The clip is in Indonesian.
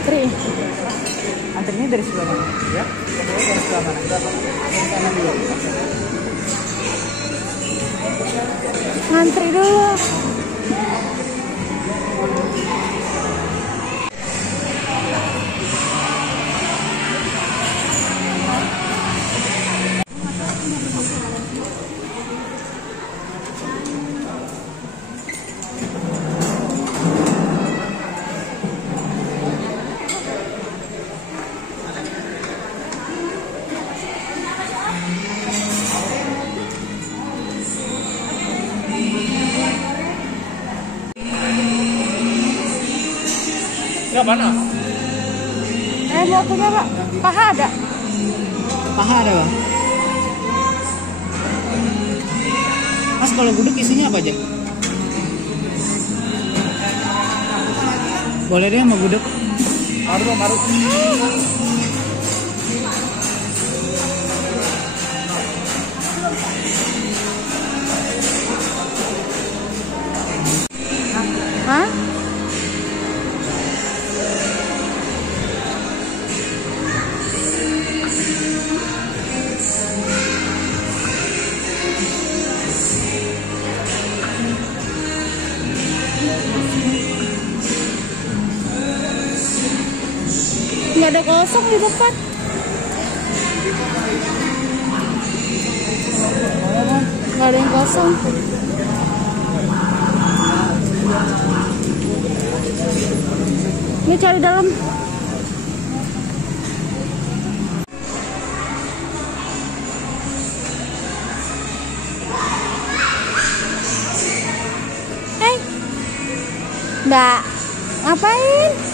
antri. Antrinya dari sebelah mana? Ya, dari sebelah mana? Kanan dulu. Ngantri dulu. Enggak panas. Mau punya Pak? Paha ada? Paha ada Bang. Mas kalau gudeg isinya apa aja? Boleh deh sama gudeg. Maru. Hah? Nggak ada kosong di depan. Nggak ada yang kosong. Ini cari dalam. Mbak, ngapain?